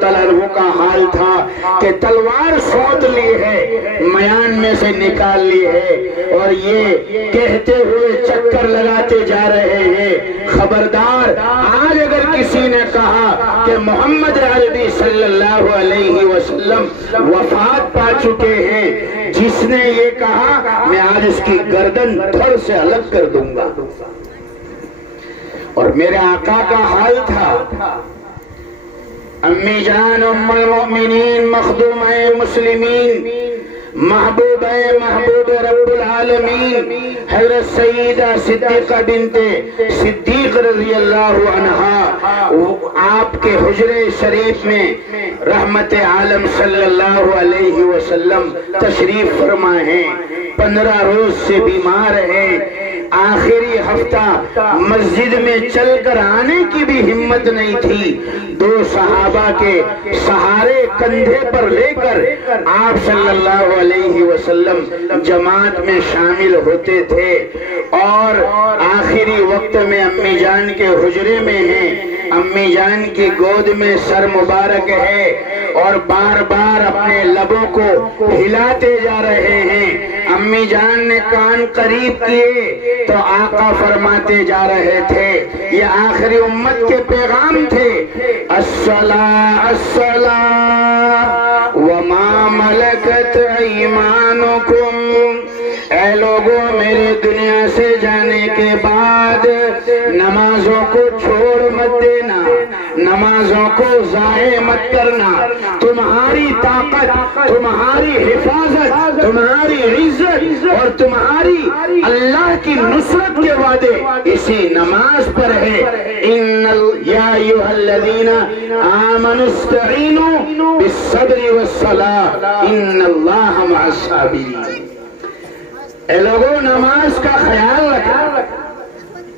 تعالیٰ عنہ کا حال تھا کہ تلوار سونت لی ہے، میان میں سے نکال لی ہے، اور یہ کہتے ہوئے چکر لگاتے جا رہے ہیں، خبردار آج اگر کسی نے کہا کہ محمد عربی صلی اللہ علیہ وسلم وفات پا چکے ہیں، جس نے یہ کہا میں آج اس کی گردن دھڑ سے الگ کر دوں گا۔ اور میرے آقا کا حال تھا، امی جان ام المؤمنین مخدومہ مسلمین محبوب رب العالمین حضرت سیدہ صدیقہ بنت صدیق رضی اللہ عنہا آپ کے حجرے شریف میں رحمت عالم صلی اللہ علیہ وسلم تشریف فرما ہیں، 15 روز سے بیمار ہیں، آخری ہفتہ مسجد میں چل کر آنے کی بھی ہمت نہیں تھی، 2 صحابہ کے سہارے کندھے پر لے کر آپ صلی اللہ علیہ وسلم جماعت میں شامل ہوتے تھے، اور آخری وقت میں امی جان کے حجرے میں ہیں، امی جان کی گود میں سر مبارک ہے، اور بار بار اپنے لبوں کو ہلاتے جا رہے ہیں۔ امی جان نے کان قریب کیے تو آقا فرماتے جا رہے تھے، یہ آخری امت کے پیغام تھے، الصلاۃ الصلاۃ وما ملکت ایمانکم، اے لوگوں میرے دنیا سے جانے کے بعد نمازوں کو چھوڑ مت دینا، نمازوں کو ضائع مت کرنا، تمہاری طاقت، تمہاری حفاظت، تمہاری عزت اور تمہاری اللہ کی نصرت کے وعدے اسی نماز پر ہے۔ یا ایھا الذین آمنوا استعینوا بالصبر والصلاۃ ان اللہ مع الصابرین، اے لوگوں نماز کا خیال رکھنا،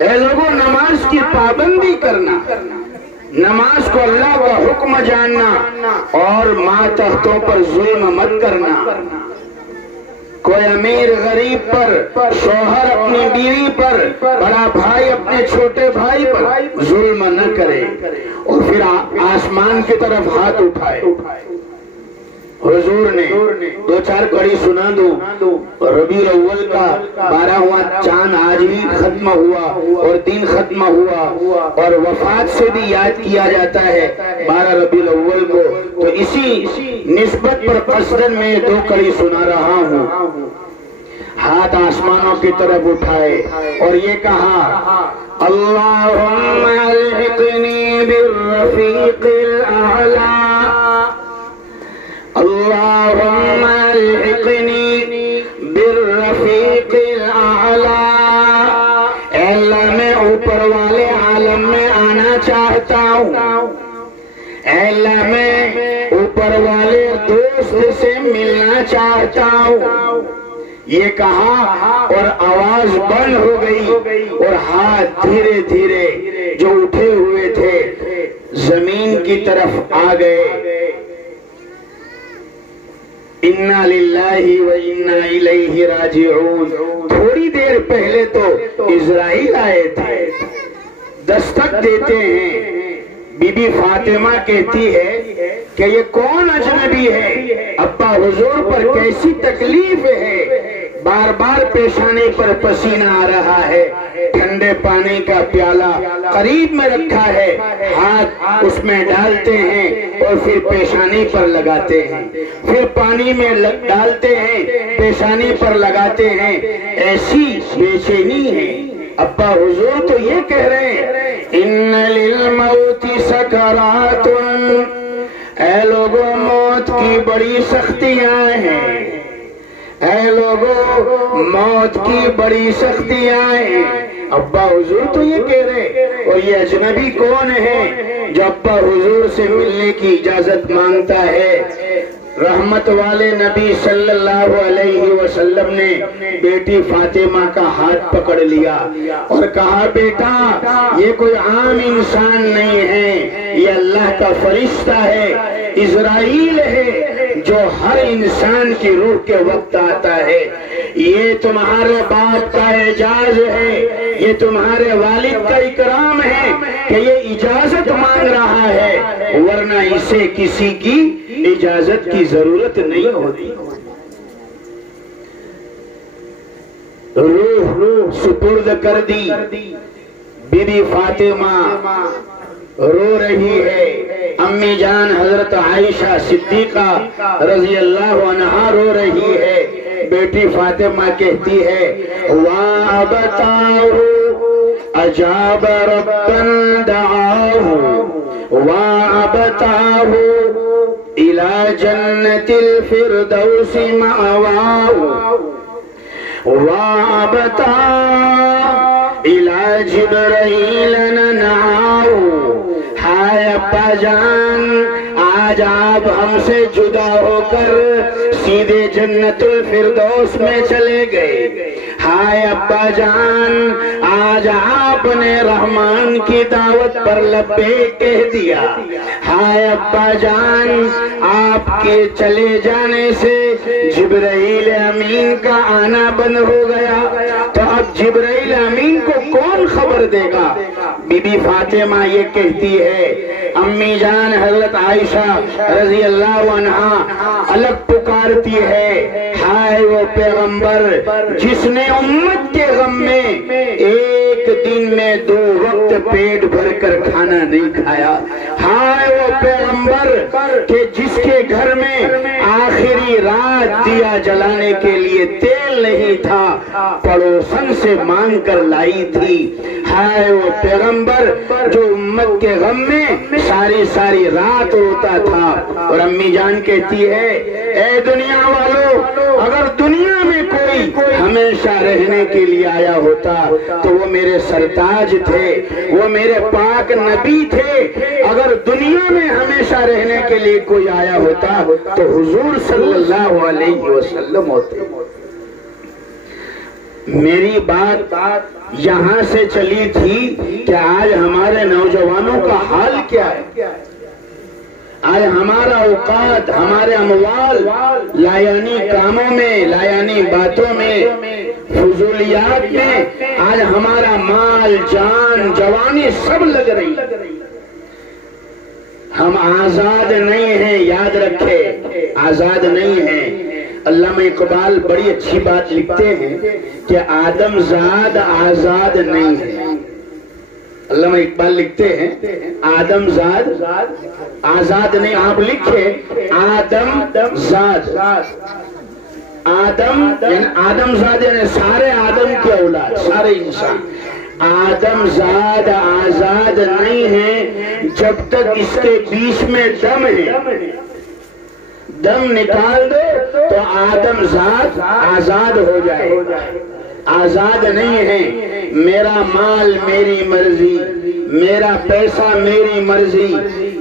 اے لوگوں نماز کی پابندی کرنا، نماز کو اللہ کا حکم جاننا، اور ماتحتوں پر ظلم مت کرنا، کوئی امیر غریب پر، شوہر اپنی بیوی پر، بڑا بھائی اپنے چھوٹے بھائی پر ظلم نہ کرے، اور پھر آسمان کی طرف ہاتھ اٹھائے۔ حضور نے 2-4 کڑی سنا دوں، ربیع الاول کا 12واں چاند آج ہی ختم ہوا اور دن ختم ہوا، اور وفات سے بھی یاد کیا جاتا ہے 12 ربیع الاول کو، تو اسی نسبت پر قصداً میں 2 کڑی سنا رہا ہوں۔ ہاتھ آسمانوں کی طرف اٹھائے اور یہ کہا، اللہم الحقنی بالرفیق الاعلی، اللہم الحقنی بالرفیق الاعلی، اے اللہ میں اوپر والے عالم میں آنا چاہتا ہوں، اے اللہ میں اوپر والے دوست سے ملنا چاہتا ہوں۔ یہ کہا اور آواز بند ہو گئی، اور ہاتھ دھیرے دھیرے جو اٹھے ہوئے تھے زمین کی طرف آ گئے۔ اِنَّا لِلَّهِ وَإِنَّا إِلَيْهِ رَاجِعُونَ، تھوڑی دیر پہلے تو اسرائیل آئے تھے، دستک دیتے ہیں، بی بی فاطمہ کہتی ہے کہ یہ کون اجنبی ہے، ابا حضور پر کیسی تکلیف ہے، بار بار پیشانی پر پسینہ آ رہا ہے، ٹھنڈے پانی کا پیالہ قریب میں رکھا ہے، ہاتھ اس میں ڈالتے ہیں اور پھر پیشانی پر لگاتے ہیں، پھر پانی میں ڈالتے ہیں، پیشانی پر لگاتے ہیں، ایسی بے چینی ہے۔ ابا حضور تو یہ کہہ رہے ہیں، ان للموت سکرات، اے لوگوں موت کی بڑی سختیاں ہیں، اے لوگوں موت کی بڑی سختیاں ہیں۔ ابا حضور تو یہ کہہ رہے، اور یہ اجنبی کون ہے جو ابا حضور سے ملنے کی اجازت مانگتا ہے؟ رحمت والے نبی صلی اللہ علیہ وسلم نے بیٹی فاطمہ کا ہاتھ پکڑ لیا اور کہا، بیٹا یہ کوئی عام انسان نہیں ہے، یہ اللہ کا فرشتہ ہے، اسرائیل ہے جو ہر انسان کی روح کے وقت آتا ہے، یہ تمہارے باپ کا اعجاز ہے، یہ تمہارے والد کا اکرام ہے کہ یہ اجازت مانگ رہا ہے، ورنہ اسے کسی کی اجازت کی ضرورت نہیں ہوتی۔ روح سپرد کر دی، بی بی فاطمہ رو رہی ہے، امی جان حضرت عائشہ صدیقہ رضی اللہ عنہا رو رہی ہے۔ بیٹی فاطمہ کہتی ہے وَأَبْتَاهُ أَجَابَ رَبًّا دَعَاهُ وَأَبْتَاهُ إِلَى جَنَّةِ الْفِرْدَوْسِ مَأْوَاهُ وَأَبْتَاهُ إِلَى جِبْرَائِيلَ نَنْعَاهُ۔ ہائے ابا جان، آج آپ ہم سے جدا ہو کر سیدھے جنت الفردوس میں چلے گئے۔ ہائے ابا جان، آج آپ نے رحمان کی دعوت پر لبیک کہہ دیا۔ ہائے ابا جان، آپ کے چلے جانے سے جبرائیل امین کا آنا بند ہو گیا، تو اب جبرائیل امین کو کون خبر دے گا؟ بی بی فاطمہ یہ کہتی ہے، امی جان حضرت عائشہ رضی اللہ عنہا الگ پکارتی ہے، ہائے وہ پیغمبر جس نے امت کے غم میں ایک دن میں 2 وقت پیٹ بھر کر کھانا نہیں کھایا۔ ہائے وہ پیغمبر کہ جس کے گھر میں آخری رات دیا جلانے کے لیے تیل نہیں تھا، پڑوسن سے مانگ کر لائی تھی۔ ہائے وہ پیغمبر جو امت کے غم میں ساری رات روتا تھا۔ اور امی جان کہتی ہے، اے دنیا والوں، اگر دنیا میں کوئی ہمیشہ رہنے کے لیے آیا ہوتا تو وہ میرے سرتاج تھے، وہ میرے پاک نبی تھے۔ اگر دنیا میں ہمیشہ رہنے کے لیے کوئی آیا ہوتا تو حضور صلی اللہ علیہ وسلم ہوتے۔ میری بات یہاں سے چلی تھی کہ آج ہمارے نوجوانوں کا حال کیا ہے؟ آج ہمارا اوقات، ہمارے اموال لایانی کاموں میں، لایانی باتوں میں، فضولیات میں، آج ہمارا مال، جان، جوانی سب لگ رہی۔ ہم آزاد نہیں ہیں، یاد رکھے، آزاد نہیں ہیں۔ علامہ اقبال بڑی اچھی بات لکھتے ہیں کہ آدم زاد آزاد نہیں ہے۔ علامہ اقبال لکھتے ہیں آدم زاد آزاد نہیں، آپ لکھے آدم زاد، آدم زاد یعنی سارے آدم کے اولاد، سارے انسان آدم زاد آزاد نہیں ہیں جب تک اس کے بیچ میں دم ہے۔ دم نکال دو تو آدم زاد آزاد ہو جائے۔ آزاد نہیں ہے۔ میرا مال میری مرضی، میرا پیسہ میری مرضی،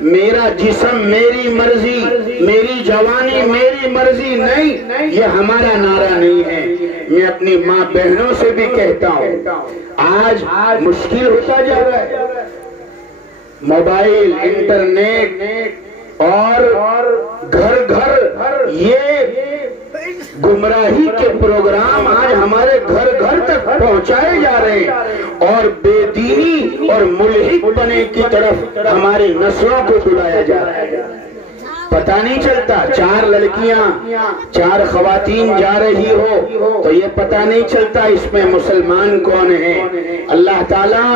میرا جسم میری مرضی، میری جوانی میری مرضی نہیں، یہ ہمارا نعرہ نہیں ہے۔ میں اپنی ماں بہنوں سے بھی کہتا ہوں، آج مشکل ہوتا جا رہا ہے۔ موبائل، انٹرنیٹ اور گھر گھر یہ گمراہی کے پروگرام آج ہمارے گھر گھر تک پہنچائے جا رہے ہیں، اور بے دینی اور ملحد بنے کی طرف ہماری نسلوں کو بلایا جا رہا ہے۔ پتہ نہیں چلتا، 4 لڑکیاں 4 خواتین جا رہی ہو تو یہ پتہ نہیں چلتا اس میں مسلمان کون ہے۔ اللہ تعالیٰ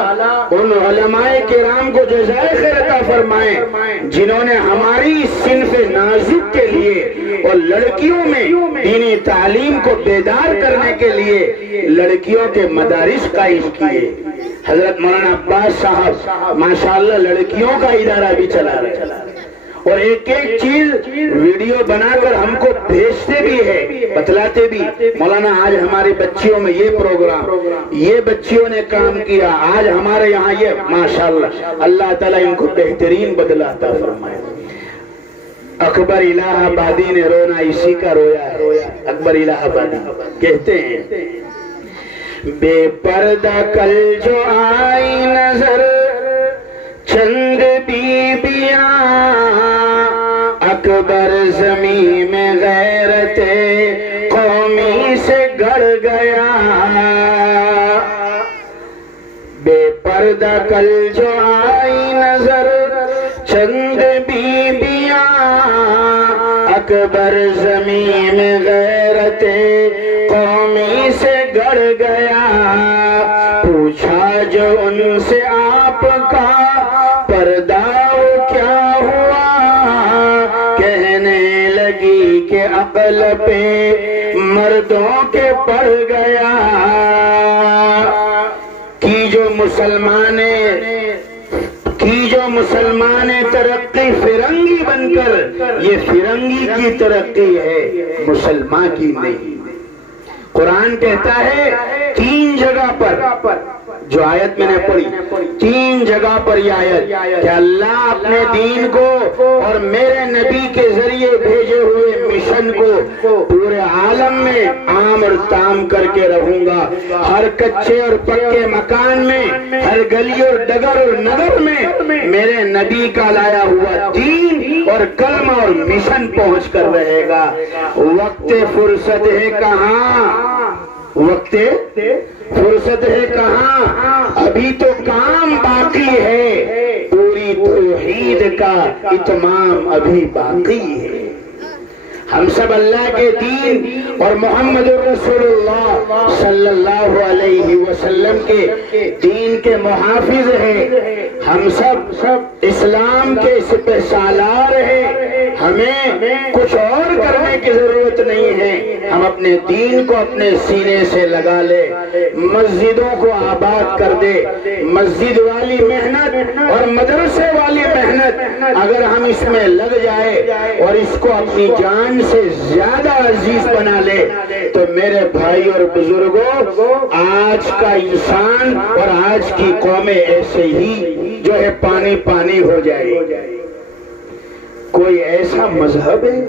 ان علماء کرام کو جزائے خیر عطا فرمائے جنہوں نے ہماری صنف نازک کے لیے اور لڑکیوں میں دینی تعلیم کو بیدار کرنے کے لیے لڑکیوں کے مدارس قائم کیے۔ حضرت مولانا عباس صاحب ماشاءاللہ لڑکیوں کا ادارہ بھی چلا رہے ہیں، اور ایک ایک چیز ویڈیو بنا کر ہم کو بھیجتے بھی ہے، بتلاتے بھی، مولانا آج ہماری بچیوں میں یہ پروگرام، یہ بچیوں نے کام کیا، آج ہمارے یہاں یہ، ماشاءاللہ اللہ تعالیٰ ان کو بہترین بدلہ عطا فرمائے۔ اکبر الہ آبادی نے رونا اسی کا رویا ہے۔ اکبر الہ آبادی کہتے ہیں، بے پردہ کل جو آئی نظر چند بیبیاں، اکبر زمین میں غیرت قومی سے گڑ گیا، پردہ کل جو آئی نظر چند بیبیاں اکبر زمین میں غیرت قومی سے گڑ گیا پوچھا جو ان سے آپ کا پردہ کیا ہوا کہنے لگی کہ عقل پہ مردوں کے پڑ گیا کی جو مسلمانیں ترقی فرنگی بن کر یہ فرنگی کی ترقی ہے مسلمان کی نہیں قرآن کہتا ہے 3 جگہ پر جو آیت میں نے پڑھی 3 جگہ پر یہ آیت کہ اللہ اپنے دین کو اور میرے نبی کے ذریعے بھیجے ہوئے مشن کو پورے عالم میں عام اور تام کر کے رہوں گا ہر کچے اور پکے مکان میں ہر گلی اور ڈگر اور نگر میں میرے نبی کا لایا ہوا دین اور کلمہ اور مشن پہنچ کر رہے گا وقت فرصت ہے کہاں وقت فرصت ہے کہاں ابھی تو کام باقی ہے پوری توحید کا اتمام ابھی باقی ہے ہم سب اللہ کے دین اور محمد رسول اللہ صلی اللہ علیہ وسلم کے دین کے محافظ ہیں ہم سب اسلام کے سپہ سالار ہیں ہمیں کچھ اور کرنے کی ضرورت نہیں ہے ہم اپنے دین کو اپنے سینے سے لگا لے مسجدوں کو آباد کر دے مسجد والی محنت اور مدرسے والی محنت اگر ہم اس میں لگ جائے اور اس کو اپنی جان سے زیادہ عزیز بنا لے تو میرے بھائی اور بزرگوں آج کا انسان اور آج کی قومیں ایسے ہی جو ہے پانی پانی ہو جائے کوئی ایسا مذہب ہے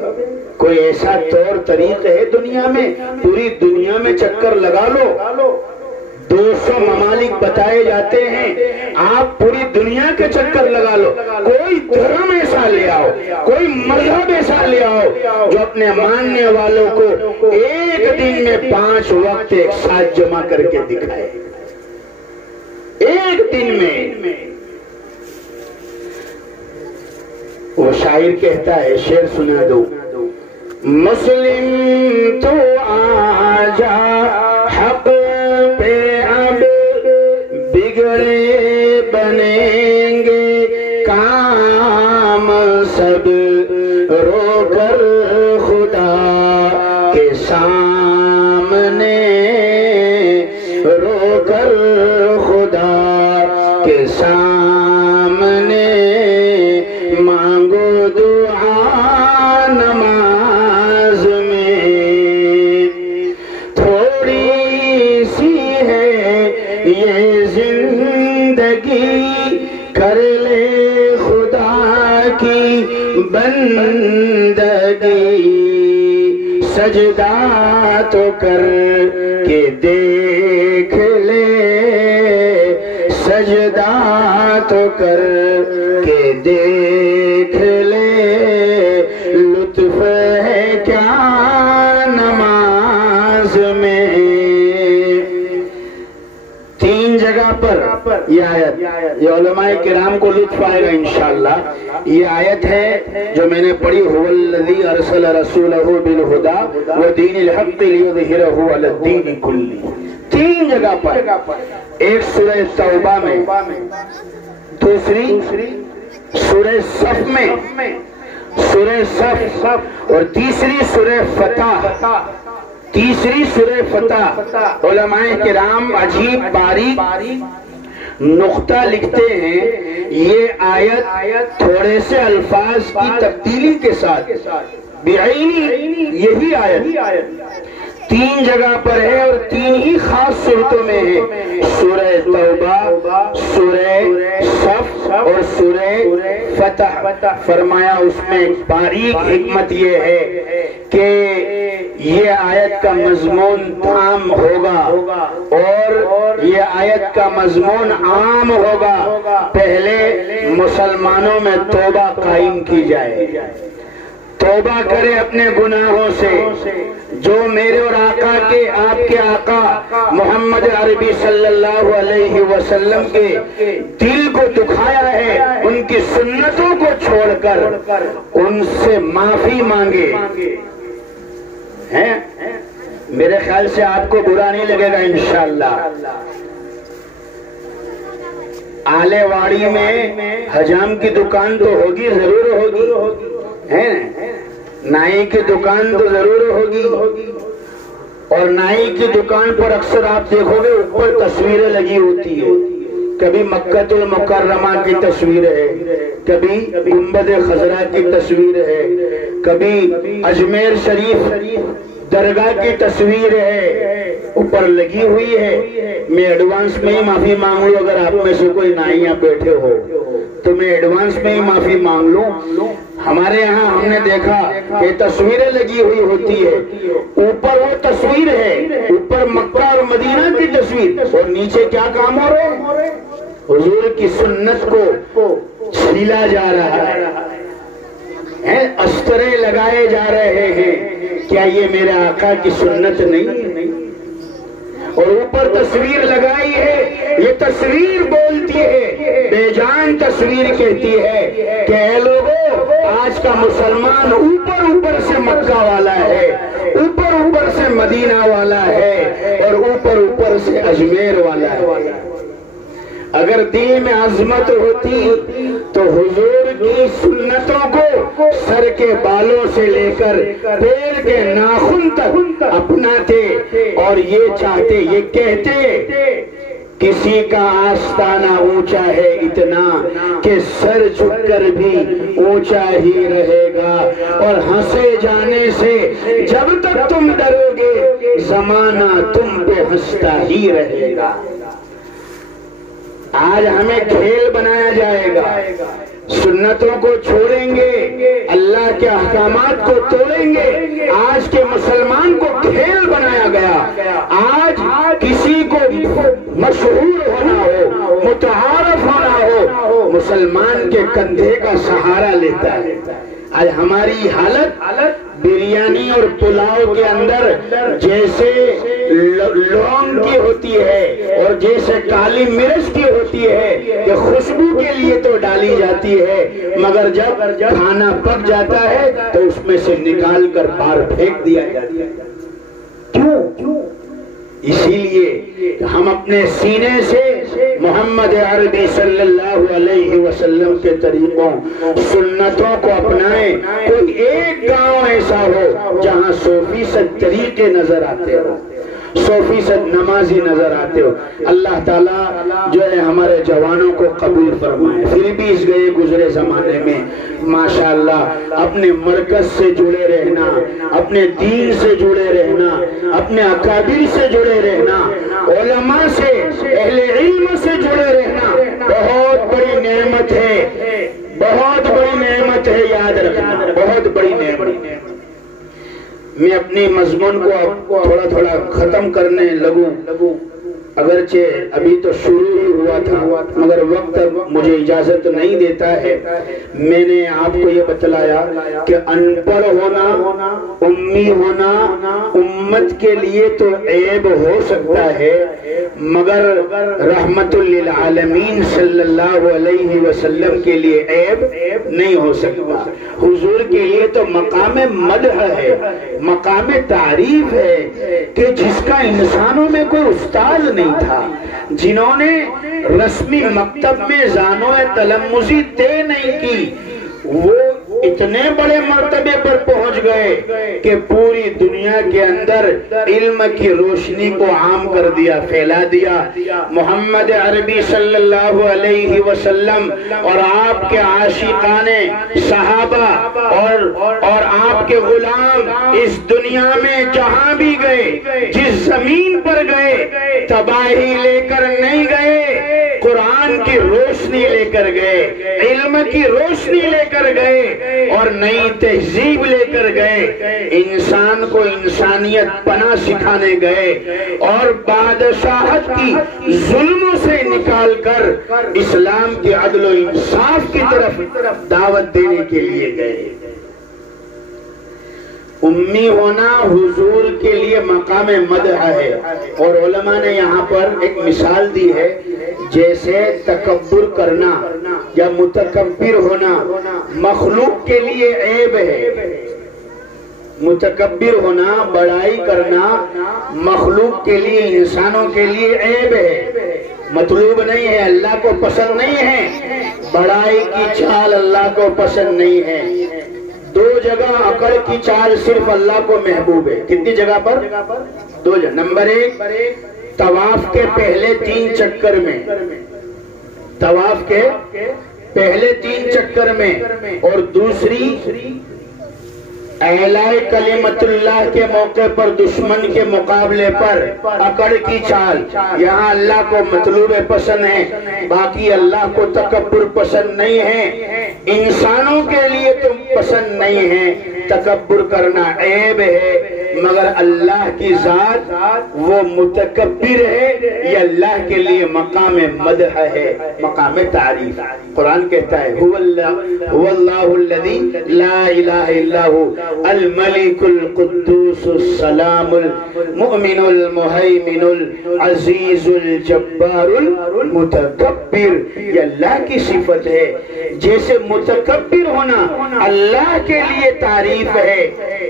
کوئی ایسا طور طریقہ ہے دنیا میں پوری دنیا میں چکر لگا لو 200 ممالک بتائے جاتے ہیں آپ پوری دنیا کے چکر لگا لو کوئی دھرم ایسا لے آؤ کوئی مذہب ایسا لے آؤ جو اپنے ماننے والوں کو ایک دن میں 5 وقت ایک ساتھ جمع کر کے دکھائے ایک دن میں وہ شاعر کہتا ہے شعر سنا دو مسلم تو آجا حق پہ اب بگڑے بنیں گے کام سب رو کر خدا کے سامنے رو کر خدا کے سامنے مانگو دعا نماز میں تھوڑی سی ہے یہ زندگی کر لے خدا کی بندگی سجدہ تو کر کے دیکھ لے سجدہ تو کر کے دیکھ لے لطف ہے کیا نماز میں 3 جگہ پر یہ آیت یہ علماء کرام کو لطف آئے گا انشاءاللہ یہ آیت ہے جو میں نے پڑھی هو الذی ارسل رسولہ بالہدی ودین الحق لیظہرہ علی الدین کلہ 3 جگہ پر ایک سورہ توبہ میں دوسری سورہ صف میں سورہ صف اور تیسری سورہ فتح علماء کرام عجیب باریک نقطہ لکھتے ہیں یہ آیت تھوڑے سے الفاظ کی تبدیلی کے ساتھ بعینی یہی آیت 3 جگہ پر ہے اور 3 ہی خاص صورتوں میں ہے سورہ توبہ سورہ صف اور سورہ فتح فرمایا اس میں ایک باریک حکمت یہ ہے کہ یہ آیت کا مضمون تام ہوگا اور یہ آیت کا مضمون عام ہوگا پہلے مسلمانوں میں توبہ قائم کی جائے توبہ کرے اپنے گناہوں سے جو میرے اور آقا کے آپ کے آقا محمد عربی صلی اللہ علیہ وسلم کے دل کو دکھایا ہے، ان کی سنتوں کو چھوڑ کر ان سے معافی مانگے ہیں۔ میرے خیال سے آپ کو برا نہیں لگے گا انشاءاللہ۔ آلے واڑی میں حجام کی دکان تو ہوگی، ضرور ہوگی، ہے نائی کی دکان تو ضرور ہوگی، اور نائی کی دکان پر اکثر آپ دیکھو گے اوپر تصویریں لگی ہوتی ہے، کبھی مکہ المکرمہ کی تصویر ہے، کبھی گنبد خضرا کی تصویر ہے، کبھی اجمیر شریف درگاہ کی تصویر ہے، اوپر لگی ہوئی ہے۔ میں ایڈوانس میں ہی معافی مانگ لوں، اگر آپ میں سے کوئی نائیاں بیٹھے ہو تو میں ایڈوانس میں ہی معافی مانگ لوں۔ ہمارے یہاں ہم نے دیکھا کہ تصویریں لگی ہوئی ہوتی ہے، اوپر وہ تصویر ہے، اوپر مکہ اور مدینہ کی تصویر، اور نیچے کیا کام ہو رہا ہے؟ حضور کی سنت کو چھیلا جا رہا ہے، استرے لگائے جا رہے ہیں۔ کیا یہ میرے آقا کی سنت نہیں؟ اور اوپر تصویر لگائی ہے، یہ تصویر بولتی ہے، بے جان تصویر کہتی ہے کہ اے لوگو، آج کا مسلمان اوپر سے مکہ والا ہے، اوپر سے مدینہ والا ہے، اور اوپر سے اجمیر والا ہے۔ اگر دین میں عظمت ہوتی تو حضور کی سنتوں کو سر کے بالوں سے لے کر پیر کے ناخن تک اپناتے، اور یہ چاہتے، یہ کہتے کسی کا آستانہ اونچا ہے اتنا کہ سر جھک کر بھی اونچا ہی رہے گا، اور ہنسے جانے سے جب تک تم ڈرو گے زمانہ تم پہ ہنستا ہی رہے گا۔ آج ہمیں کھیل بنایا جائے گا، سنتوں کو چھوڑیں گے، اللہ کے احکامات کو توڑیں گے۔ آج کے مسلمان کو کھیل بنایا گیا۔ آج کسی کو مشہور ہونا ہو، متعارف ہونا ہو، مسلمان کے کندھے کا سہارا لیتا ہے۔ آج ہماری حالت بریانی اور پلاؤ کے اندر جیسے لونگ کی ہوتی ہے اور جیسے کالی مرچ کی ہوتی ہے کہ خوشبو کے لیے تو ڈالی جاتی ہے، مگر جب کھانا پک جاتا ہے تو اس میں سے نکال کر باہر پھینک دیا جاتا ہے۔ کیوں؟ اسی لیے ہم اپنے سینے سے محمد عربی صلی اللہ علیہ وسلم کے طریقوں، سنتوں کو اپنائیں۔ کوئی ایک گاؤں ایسا ہو جہاں 100% طریقے نظر آتے ہو، 100% نمازی نظر آتے ہو۔ اللہ تعالیٰ جو ہے ہمارے جوانوں کو قبول فرمائے، پھر بھی اس گئے گزرے زمانے میں ماشاءاللہ اپنے مرکز سے جڑے رہنا، اپنے دین سے جڑے رہنا، اپنے اکابر سے جڑے رہنا، علماء سے، اہل علم سے جڑے رہنا بہت بڑی نعمت ہے، بہت بڑی نعمت ہے، یاد رکھنا، بہت بڑی نعمت ہے۔ میں اپنی مضمون کو تھوڑا ختم کرنے لگوں، اگرچہ ابھی تو شروع ہی ہوا تھا مگر وقت مجھے اجازت نہیں دیتا ہے۔ میں نے آپ کو یہ بتلایا کہ ان پڑھ ہونا، امی ہونا امت کے لیے تو عیب ہو سکتا ہے، مگر رحمت للعالمین صلی اللہ علیہ وسلم کے لیے عیب نہیں ہو سکتا۔ حضور کے لیے تو مقام مدح ہے، مقام تعریف ہے کہ جس کا انسانوں میں کوئی استاد نہیں تھا، جنہوں نے رسمی مکتب میں زانو تلمذی طے نہیں کی، وہ اتنے بڑے مرتبے پر پہنچ گئے کہ پوری دنیا کے اندر علم کی روشنی کو عام کر دیا، پھیلا دیا۔ محمد عربی صلی اللہ علیہ وسلم اور آپ کے عاشقان صحابہ اور آپ کے غلام اس دنیا میں جہاں بھی گئے، جس زمین پر گئے، تباہی لے کر نہیں گئے، قرآن کی روشنی لے کر گئے، علم کی روشنی لے کر گئے اور نئی تہذیب لے کر گئے، انسان کو انسانیت پناہ سکھانے گئے، اور بادشاہت کی ظلموں سے نکال کر اسلام کے عدل و انصاف کی طرف دعوت دینے کے لیے گئے۔ امی ہونا حضور کے لیے مقام مدح ہے، اور علماء نے یہاں پر ایک مثال دی ہے، جیسے تکبر کرنا یا متکبر ہونا مخلوق کے لیے عیب ہے، متکبر ہونا، بڑائی کرنا مخلوق کے لیے، انسانوں کے لیے عیب ہے، مطلوب نہیں ہے، اللہ کو پسند نہیں ہے، بڑائی کی چال اللہ کو پسند نہیں ہے۔ دو جگہ اکڑ کی چال صرف اللہ کو محبوب ہے۔ کتنی جگہ پر؟ دو جگہ۔ نمبر ایک، طواف کے پہلے 3 چکر میں، طواف کے پہلے 3 چکر میں، اور دوسری اعلاء کلمت اللہ کے موقع پر دشمن کے مقابلے پر اکڑ کی چال۔ یہاں اللہ کو مطلوب پسند ہے، باقی اللہ کو تکبر پسند نہیں ہے، انسانوں کے لیے تم پسند نہیں ہے، تکبر کرنا عیب ہے، مگر اللہ کی ذات وہ متکبر ہے، یہ اللہ کے لیے مقام مدح ہے، مقام تعریف۔ قرآن کہتا ہے هو اللہ الذی لا الہ الا هو الملک القدوس السلام المؤمن المہیمن العزیز الجبار المتکبر۔ یہ اللہ کی صفت ہے۔ جیسے متکبر ہونا اللہ کے لیے تعریف ہے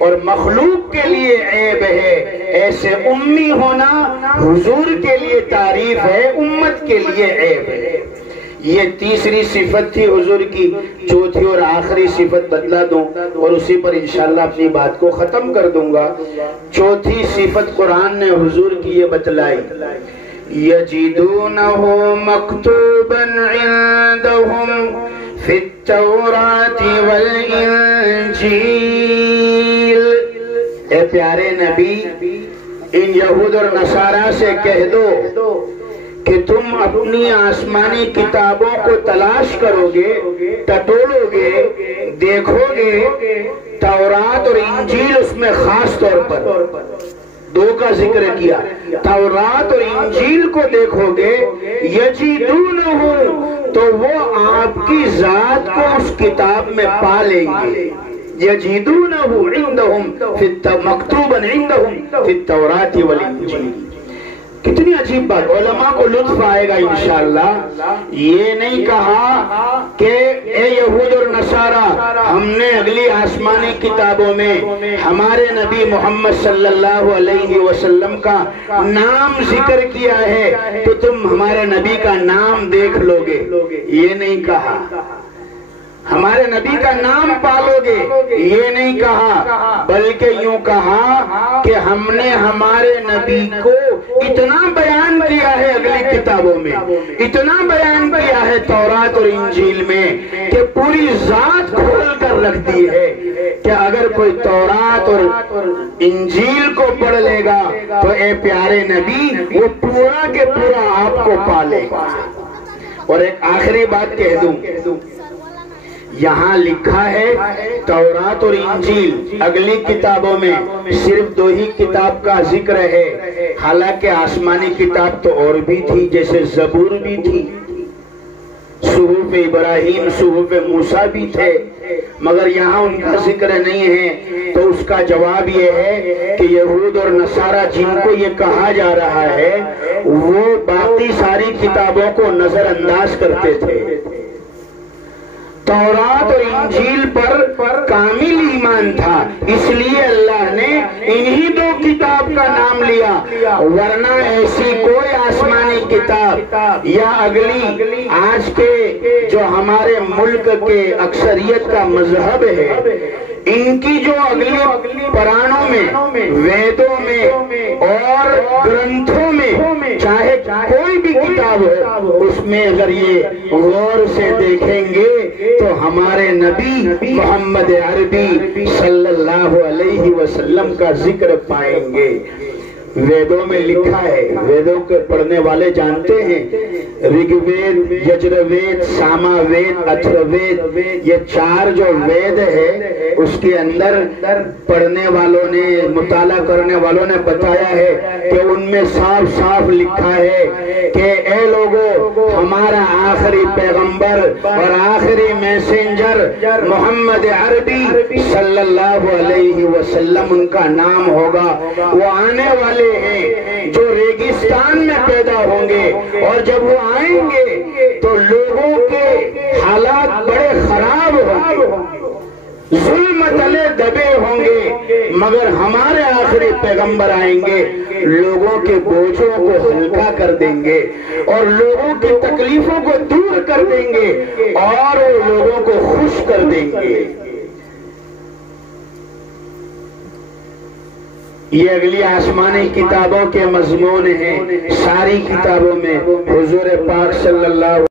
اور مخلوق کے لیے عیب ہے، ایسے امی ہونا حضور کے لیے تعریف ہے، امت کے لیے عیب ہے۔ یہ تیسری صفت تھی حضور کی۔ چوتھی اور آخری صفت بدلا دوں اور اسی پر انشاءاللہ اپنی بات کو ختم کر دوں گا۔ چوتھی صفت قرآن نے حضور کی یہ بتلائی، یجدونہ مکتوبا عندہم فی التوراۃ والانجیل۔ اے پیارے نبی، ان یہود اور نصارہ سے کہہ دو کہ تم اپنی آسمانی کتابوں کو تلاش کرو گے، ٹٹولو گے، دیکھو گے، تورات اور انجیل اس میں خاص طور پر 2 کا ذکر کیا، تورات اور انجیل کو دیکھو گے، یجدونہ، تو وہ آپ کی ذات کو اس کتاب میں پا لیں گے۔ یجدونہ عندہم مکتوبا عندہم فی التوراۃ والانجیل۔ کتنی عجیب بات، علماء کو لطف آئے گا انشاءاللہ۔ یہ نہیں کہا کہ اے یہود اور نصارہ، ہم نے اگلی آسمانی کتابوں میں ہمارے نبی محمد صلی اللہ علیہ وسلم کا نام ذکر کیا ہے تو تم ہمارے نبی کا نام دیکھ لو گے، یہ نہیں کہا۔ ہمارے نبی کا نام پالو گے، یہ نہیں کہا، بلکہ یوں کہا کہ ہم نے ہمارے نبی کو اتنا بیان کیا ہے اگلی کتابوں میں، اتنا بیان کیا ہے تورات اور انجیل میں کہ پوری ذات کھول کر رکھ دی ہے کہ اگر کوئی تورات اور انجیل کو پڑھ لے گا تو اے پیارے نبی وہ پورا کے پورا آپ کو پالے گا۔ اور ایک آخری بات کہہ دوں، یہاں لکھا ہے تورات اور انجیل، اگلی کتابوں میں صرف 2 ہی کتاب کا ذکر ہے، حالانکہ آسمانی کتاب تو اور بھی تھی، جیسے زبور بھی تھی، صحف ابراہیم، صحف موسیٰ بھی تھے، مگر یہاں ان کا ذکر نہیں ہے۔ تو اس کا جواب یہ ہے کہ یہود اور نصارہ جن کو یہ کہا جا رہا ہے وہ باقی ساری کتابوں کو نظر انداز کرتے تھے، تورات اور انجیل پر کامل ایمان تھا، اس لیے اللہ نے انہی 2 کتاب کا نام لیا، ورنہ ایسی کوئی آسمانی کتاب یا اگلی آج کے جو ہمارے ملک کے اکثریت کا مذہب ہے، ان کی جو اگلی پرانوں میں، ویدوں میں اور گرنتھوں میں چاہے کوئی بھی کتاب ہو، اس میں اگر یہ غور سے دیکھیں گے تو ہمارے نبی محمد عربی صلی اللہ علیہ وسلم کا ذکر پائیں گے۔ ویدوں میں لکھا ہے، ویدوں کے پڑھنے والے جانتے ہیں، رگ وید، یجر وید، ساما وید، اتھر وید، یہ 4 جو وید ہے اس کے اندر پڑھنے والوں نے، مطالعہ کرنے والوں نے بتایا ہے کہ ان میں صاف صاف لکھا ہے کہ اے لوگو، ہمارا آخری پیغمبر اور آخری میسنجر محمد عربی صلی اللہ علیہ وسلم ان کا نام ہوگا۔ وہ آنے والے ہیں جو ریگستان میں پیدا ہوں گے، اور جب وہ آئیں گے تو لوگوں کے حالات بڑے خراب ہوں گے، ظلم تلے دبے ہوں گے، مگر ہمارے آخری پیغمبر آئیں گے، لوگوں کے بوجھوں کو ہلکا کر دیں گے اور لوگوں کی تکلیفوں کو دور کر دیں گے اور وہ لوگوں کو خوش کر دیں گے۔ یہ اگلی آسمانی کتابوں کے مضمون ہیں۔ ساری کتابوں میں حضور پاک صلی اللہ